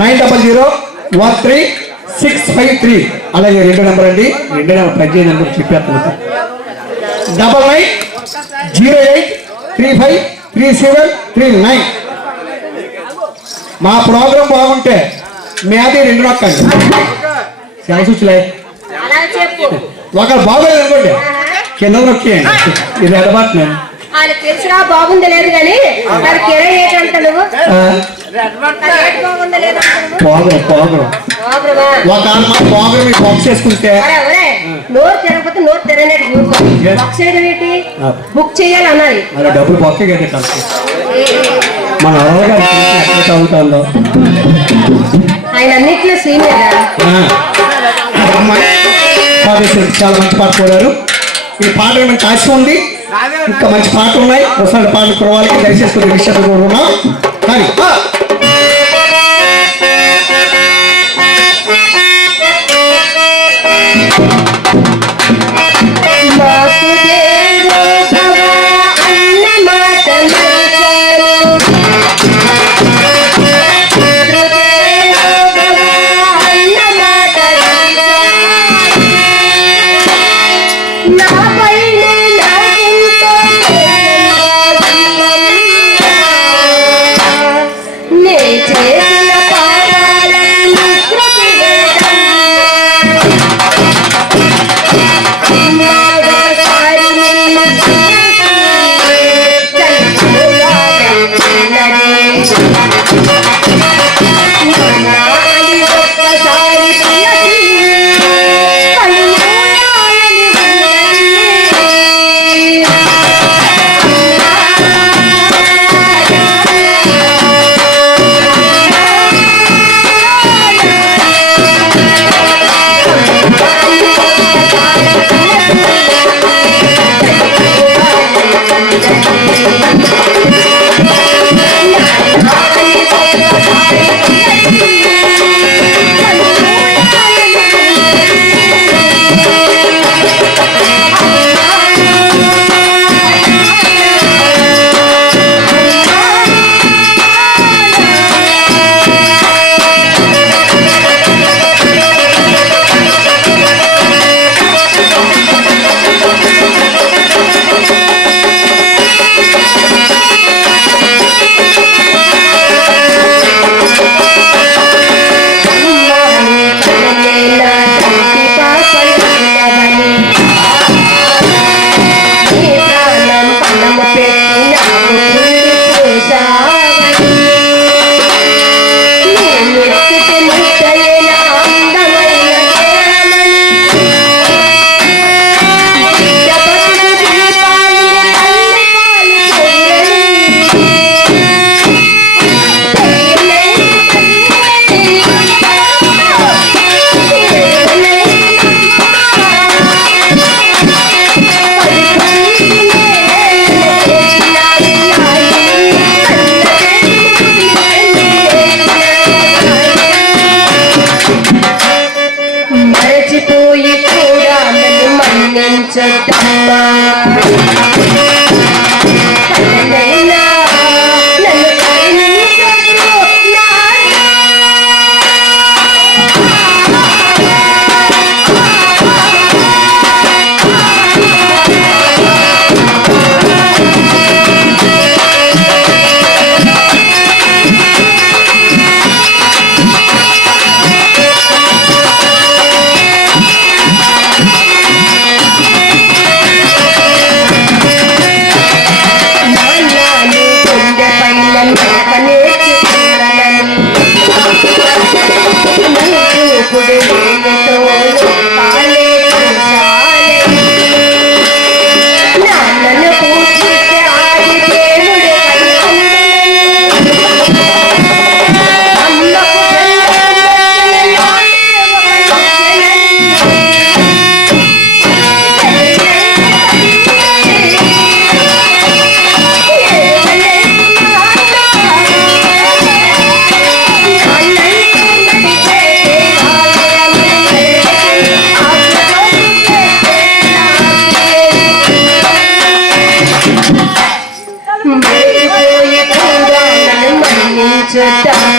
Nine double zero one three six five three. అలాగే రెండు number అండి. రెండు నెంబర్ పద్దెనిమిది నెంబర్ చెప్పేస్తున్నాను double nine zero eight three five three seven three nine. మా ప్రోగ్రాం బాగుంటే మీ అది రెండు నొక్కండి. సెలసూచులే ఒకరు బాగోలేదు అనుకోండి. కింద నొక్కేయండి. ఇది ఎడబాటున్నాను వాళ్ళకి తెలిసినా బాగుంది లేదు కానీ మరి ఏంటంట నువ్వు? బాగురా ఒక మీకు బాక్స్ నోరు నోరు కూర్చో బుక్ చేయడం ఏంటి? బుక్ చేయాలి అన్నది మరి డబ్బులు మన ఎక్కడ చదువుతుందో. ఆయన అన్నిట్లో సీనియర్. చాలా మంచి పాట పాడారు. ఈ పాట మంచి ఆశ ఉంది ఇంకా మంచి పాటలు ఉన్నాయి ఒకసారి పాటలు కురవాలి దయచేసి కొద్దిగా విషయాలు కోరుకున్నాం కానీ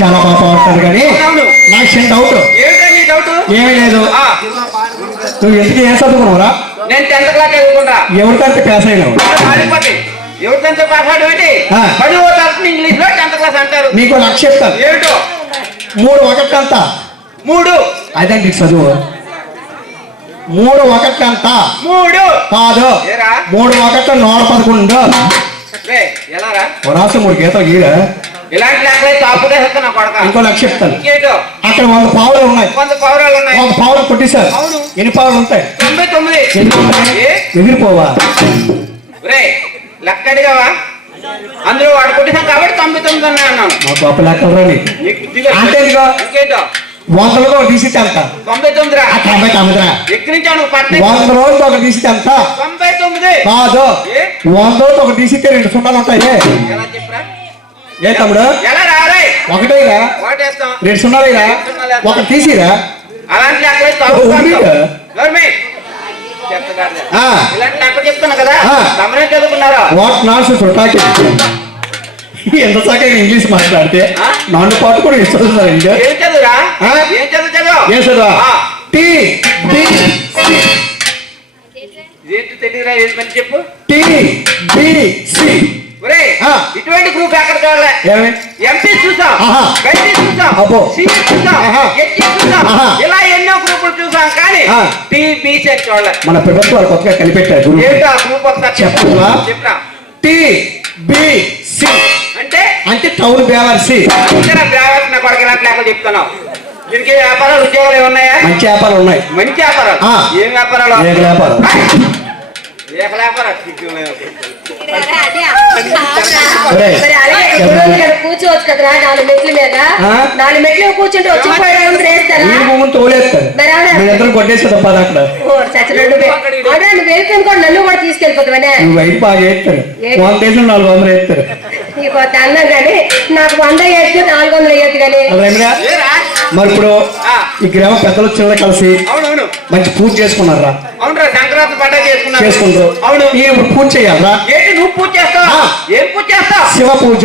చాలా బాగా పాడతాడు కానీ. నాకు చిన్న డౌట్ ఏమీ లేదు. నువ్వు ఎందుకు ఏం చదువుకున్నావురా నేను టెన్త్ క్లాస్ చదువుకుంటా. ఎవరికంటే పాస్ అయినావు? ఆడిపోతే ఎవరు టెన్త్ క్లాస్ ఆడు ఏంటి? ఆ. పదివ తరగతి ఇంగ్లీష్లో టెన్త్ క్లాస్ అంటారు. నీకు లక్ష చెప్తాను. ఏమిటో? మూడు ఒకటంత మూడు. అదండి చదువు. మూడు ఒకటంత మూడు. కాదు? మూడు ఒకట నూట పదకొండు. ఎలా మూడు గీతలు గీరా ఇలాంటి లెక్కలే తాపుడే హక్కు నా కొడక. ఇంకో లక్ష చెప్తాను. అక్కడ వంద పావులు ఉన్నాయి. పౌరాలు ఉన్నాయి. పావులు కొట్టేశారు. ఎన్ని పావులు ఉంటాయి? తొంభై తొమ్మిది? ఎగిరిపోవా? రే లెక్క అడిగావా? అందులో వాడు కొట్టేసాం కాబట్టి తొంభై తొమ్మిది ఉన్నాయి అన్నాను. మా గొప్ప లెక్కలు రాని. అంటే. ఇంకేటో? వందలుగా ఒక తీసి ఎంత తొంభై తొమ్మిది రా. ఆ తొంభై తొమ్మిదిరా పట్టిన వంద రోజులు ఒక తీసి ఎంత తొంభై తొమ్మిది. కాదు? వంద రోజులు ఒక రెండు సున్నాలు ఉంటాయి. ఎలా చెప్పరా? ఏ తమ్ముడు? ఒకటేరా రెండు సున్నాలేరా ఒకటి తీసిరా? ఎంత ఇంగ్లీష్ మాట్లాడితే? నాన్న పాటు కూడా ఇస్తున్నారు ఇంకా? ఏం చదువు. టీ పని చెప్పు? టీ బి సి ఒరే ఆ. ఇటువంటి గ్రూప్ ఎక్కడ చూడలే ఏమి ఎంపీ చూసాం. బైపీ చూసాం. సిఈ చూసాం. ఎస్టీ చూసాం. ఇలా ఎన్నో గ్రూపులు చూసాం కానీ. టీబీసీ అని చూడలే మన ప్రభుత్వాలు కొత్తగా కనిపెట్టారు గురువు. ఏంటో ఆ గ్రూప్ ఒకసారి టీ బి సి అంటే? అంటే టౌన్ నా ఇలాంటి లెక్కలు చెప్తున్నావు. దీనికి వ్యాపారాలు ఉద్యోగాలు ఏమున్నాయా మంచి వ్యాపారాలు ఉన్నాయి. మంచి వ్యాపారాలు. ఏం వ్యాపారాలు? ఏక వ్యాపారం. ఏక వ్యాపారం. కూర్చోవచ్చు కదరా నాలుగు మెట్ల మీద? ఆ? నాలుగు మెట్లు కూర్చుంటే వచ్చి తోలేస్తారు అక్కడ. కూడా నన్ను కూడా తీసుకెళ్ళిపోతావనే నువ్వు ఐదు బాగా వేస్తారు ఏ- వంద వేసిన నాలుగు వందలు వేస్తారు నీకు అంత అన్నం కానీ నాకు వంద వేయద్దు నాలుగు వందలు వేయద్దు కానీ. మరి ఇప్పుడు ఆ. ఈ గ్రామ పెద్దలు చిన్న కలిసి అవునవును. మంచి పూజ చేసుకున్నారా? అవునరా సంక్రాంతి పండుగ చేసుకుంటారు అవును. ఇప్పుడు పూజ చేయాలరా? నువ్వు పూజ చేస్తావా. ఏం పూజ చేస్తావు? శివ పూజ.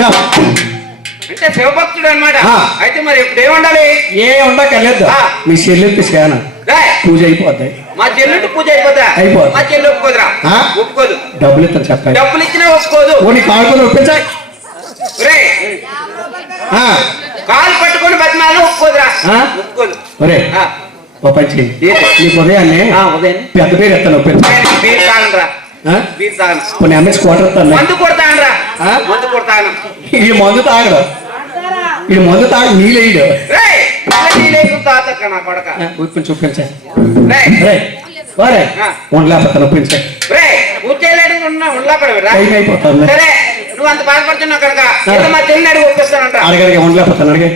అంటే శివభక్తుడు అనమాట. అయితే మరి ఇప్పుడు ఏముండాలి ఏ ఉండకలేదు ఆ. మీ చెల్లెలికి సేన రాయ్ పూజ అయిపోద్ది. మా చెల్లుంటి పూజ అయిపోతా అయిపోద్ది. మా చెల్లి ఒప్పుకోదురా? ఒప్పుకోదు. డబ్బులు ఇస్తారు చెప్పండి. డబ్బులు ఇచ్చినా ఒప్పుకోదు. ఓ నీ కాడుకొని రే. ఆ, కాలు పట్టుకొని బతిమాలను ఒప్పుకోదురా? ఒప్పుకోదు. ఒరే. ఓ? నీకు ఉదయాన్నే ఉదయం పెద్ద పేరు ఎత్తాను బీర్ తాగను కొన్ని ఎంఎస్ క్వార్టర్ మందు కొడతానరా? మందు కొడతాను. ఈ మందు తాగడు. ఈ మందు తాగి నీళ్ళేయడు నీళ్ళు చూపించా. ఉండలేకపోతాను సరే నువ్వు అంత బాధపడుతున్నావు కనుక ఆ. ఏదో మా చెల్లిని అడిగి ఒప్పిస్తానంట. అడగడిగా ఉండలేకపోతాను అడిగే.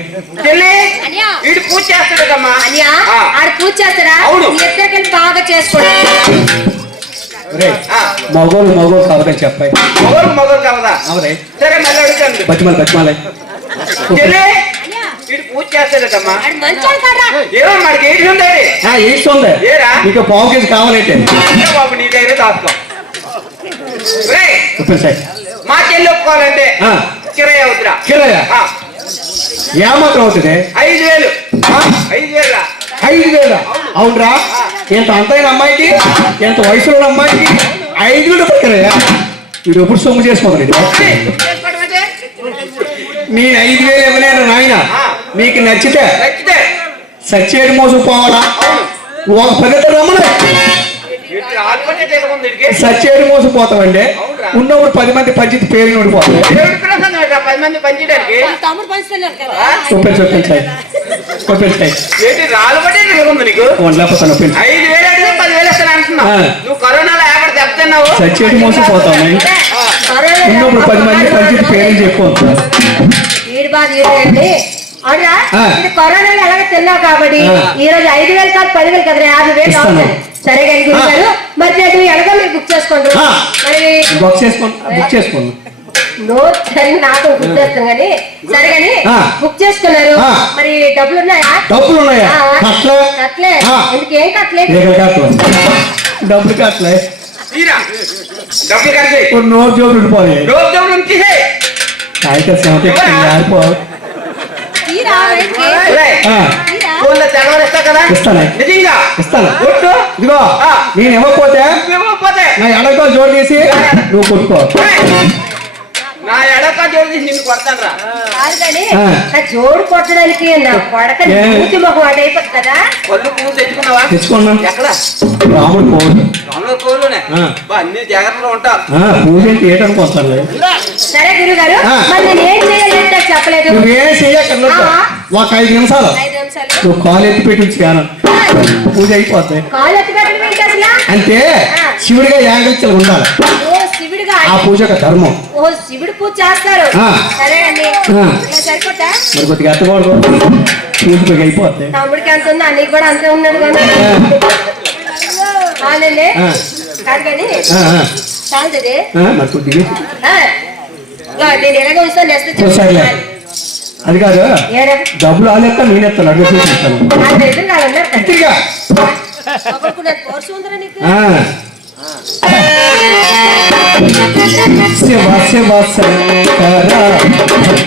చెల్లి అన్యా. వీడు పూజ చేస్తాడమ్మా అనియా ఆడ పూజ చేస్తారా అవును. మీ ఇద్దరికి బాగా చేసుకోండి. మగోళ్ళు మగోళ్ళు కావదని చెప్పాయి మొగలు మొగలు కావదా అవరే. సరే మళ్ళీ అడుగుతాను బతిమాలి? నీకు పావు కేజీ కావాలంటే. ఏ బాబు నీ దగ్గర దాస్తాం మా చెల్లి ఒప్పుకోవాలంటే ఆ. కిరాయి అవుతురా. కిరాయ? ఆ, ఏమాత్రం అవుతుంది? ఐదు వేలు? ఐదు వేలు ఐదు వేల? అవునరా. ఎంత అంతైన అమ్మాయికి? ఎంత వయసులో ఉన్న అమ్మాయికి? ఐదు వేలు పక్కనయ్యా వీడు ఎప్పుడు సొమ్ము చేసుకోవాలి? మీ ఐదు వేలు ఇవ్వలేను నాయన. మీకు నచ్చితే? నచ్చితే. సచ్చేడు మోసం పోవాలా ఒక పద్ధతి రమ్మని వీటికి ఆలుపట్టే తెలుగుంది వీడికి. సచ్చేడు మోసం పోతామండి అవునురా. ఉన్నప్పుడు పది మంది పంచితే పేరు నోడిపోతాయి ఏంట్రా పది మంది పంచడానికి తమ్ముడు పంచుతున్నారు కదా. ఒప్పించి ఒప్పించాయి ఒప్పించాయి ఏంటి రాళ్ళు పట్టే తెలుగుంది నీకు? వండలేకపోతాను ఒప్పించి ఐదు వేలు అడిగితే పది వేలు ఇస్తాను అంటున్నావు. నువ్వు కరోనాలో ఎక్కడ దెబ్బతిన్నావు. సచ్చేడు మోసం పోతాము ఉన్నప్పుడు పది మంది పంచితే పేరు చెప్పు వీడి బాధ వీడండి అవునా ఆ. ఇది కరోనాలో ఎలాగ తిన్నావు కాబట్టి. ఈ రోజు ఐదు వేలు కాదు పదివేలు కదా యాభై వేలు. సరే కానీ గురుగారు మరి ఎలాగో మీరు బుక్ చేసుకోండి. మరి బుక్ చేసుకోండి. బుక్ చేసుకోండి. నోట్ సరి నాకు బుక్ చేస్తాం కానీ సరే కానీ ఆ. బుక్ చేసుకున్నారు. మరి డబ్బులు ఉన్నాయా డబ్బులు ఉన్నాయా ఆ. కట్లే కట్లే ఆ. ఎందుకు ఏం కట్టలే? డబ్బులు డబ్బులు జోబులు ఉండిపోయి ఆడిపో. నేను ఇవ్వకపోతే నా ఎడకో జోడు తీసి నువ్వు కొట్టుకో. నా ఎడక జోడి నిన్ను కొడతాను రా ఆ. జోడు కొట్టడానికి నా కొడక ఏ? మూతి మొహం అటు అయిపోతుంది కదా. పువ్వు తెచ్చుకున్నావా? తెచ్చుకున్నా. ఎక్కడ? రాముడు. బా, అన్ని జాగ్రత్తలో ఉంటా. పూజ ఏటనుకుంటాను సరే గురుగారు ఆ. మరి నేను ఏం చెప్పలేదు. నువ్వేం. ఒక ఐదు నిమిషాలు. ఐదు నిమిషాలు. నువ్వు కాలు ఎత్తి పెట్టి ధ్యానం. పూజ అయిపోతాయి కాలు ఎత్తి పెట్టడం అంటే శివుడిగా యాంగిల్ ఉండాలి. శివుడుగా ఆ పూజ ఒక ధర్మం. ఓ శివుడు పూజ చేస్తారు సరిపోతా మరి కొద్దిగా అత్తకూడదు పూజకి అయిపోతాయి తమ్ముడికి అంత ఉంది? అన్నయ్య కూడా అంతే ఉన్నాడు కానీ అవునండి ఆ. కాదు కానీ మరి కొద్దిగా. నేను ఎలాగ ఉంచుతాను నెక్స్ట్ ఓ, సరేలే. అది కాదు. డబ్బులు ఆలేస్తా నేను ఎత్తాను అడ్రస్ చూపిస్తాను. ఆయన ఎదురు కాదన్నారు తిరిగా కోర్సు ఉందిరా నీకు ఆ. శివ శివ శంకర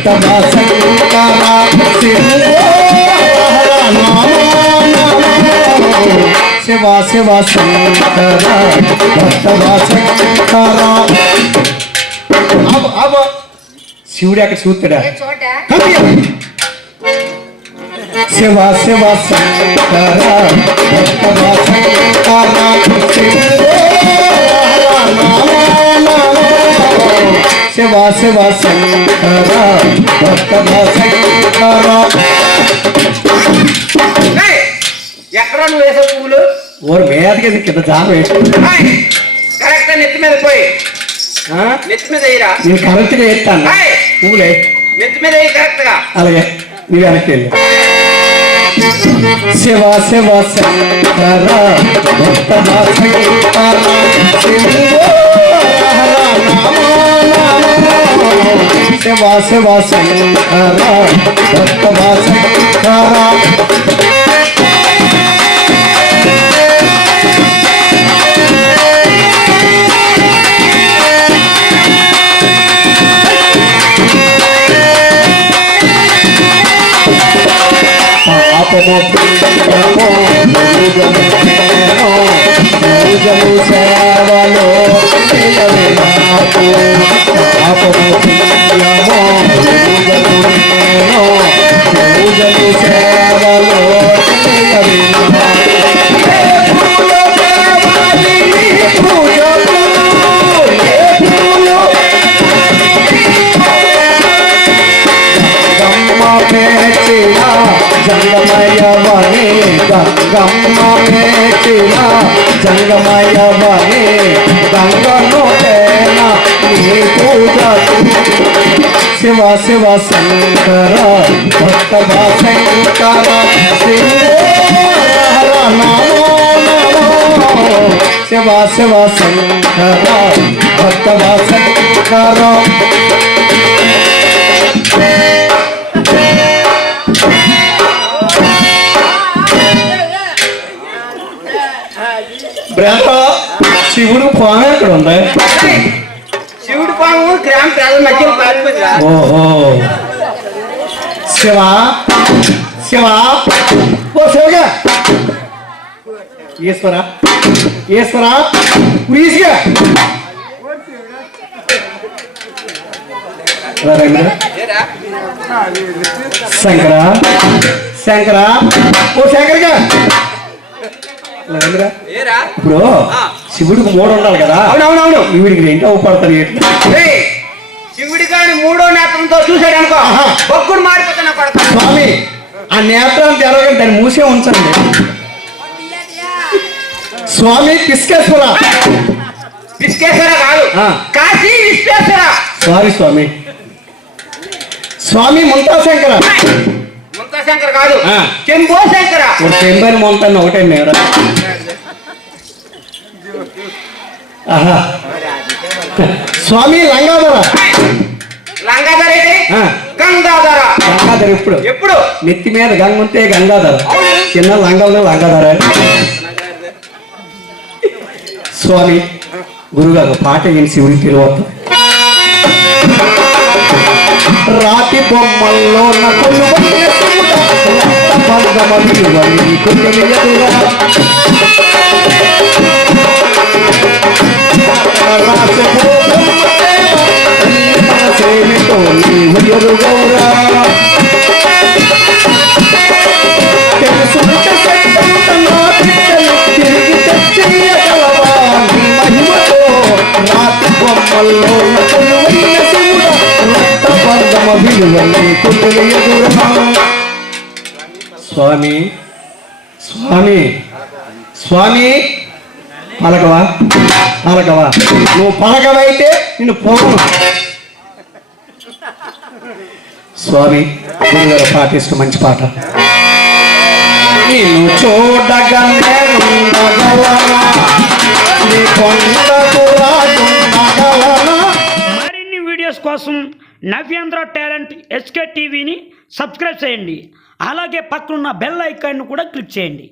భక్త శంకర శివ శివ శంకర భక్త శంకర అబ్బ, అబ్బ. శివ శివ శంకర భక్త శంకర ఎక్కడ నువ్వు వేసే పువ్వులు? ఓరు మేదకి కింద జామ కరెక్ట్ నెత్తి మీద పోయి. నెత్తి మీద వేయరా? నేను కరెక్ట్గా ఏయ్, పూలే నెత్తి మీద వేయి కరెక్ట్గా. అలాగే నువ్వు వెనక్కి వెళ్ళు. శివ శివ శంకర భక్త శంకర శివో శివ శివ శంకర భక్త శంకర పాపము పుణ్యము పూజము నేను, సేవలో నాకు. పాపము నేను, సేవలో శివ శివ శంకర భక్త శంకర శివ నమో నమో శివ శివ శంకర భక్త శంకర బ్రహ్మ శివుడు పాము ఎక్కడ ఓహో. శివ. శివ. ఓ శివగా ఈశ్వర. ఈశ్వర. ప్లీజ్గా? శంకర. శంకర. ఓ శంకర్గా ఇప్పుడు. శివుడికి మూడు ఉండాలి కదా. అవునవునవును. వీడికి రెండో ఏయ్, శివుడి గాని మూడో నేత్రంతో చూశాడు అనుకో. బొగ్గుడు మారిపోతున్నా పడతా స్వామి ఆ నేత్రాన్ని తెరవగా దాన్ని మూసే ఉంచండి. స్వామి పిస్కేశ్వర. విశ్వేశ్వర కాదు. కాశీ విశ్వేశ్వర. సారీ స్వామి. స్వామి ముంతా శంకర ముంతా శంకర్ కాదు. చెంబో శంకర ఒక టెంబర్ మొంతాను ఒకటే నేరా ఆహా. స్వామి లంగాధర. లంగాధర. గంగాధర. గంగాధర ఎప్పుడు? ఎప్పుడు? నెత్తి మీద గంగ ఉంటే గంగాధర. చిన్న లంగా ఉంది లంగాధర. స్వామి గురుగారు పాట ఏంటి శివుడి తిరువత్తం రాతి బొమ్మల్లో నీకు తెలియదురా నీవు బొమ్మల్లో తెలియదురా స్వామి స్వామి స్వామి పలకవా? పలకవా? నువ్వు పలకవైతే నిన్ను పోను స్వామి గురుగారు పాటిస్తూ మంచి పాట. నిన్ను చూడగానే నీ మరిన్ని వీడియోస్ కోసం నవ్యాంధ్ర టాలెంట్ ఎస్కే టీవీని సబ్స్క్రైబ్ చేయండి. అలాగే పక్కనున్న బెల్ ఐకాన్ను కూడా క్లిక్ చేయండి.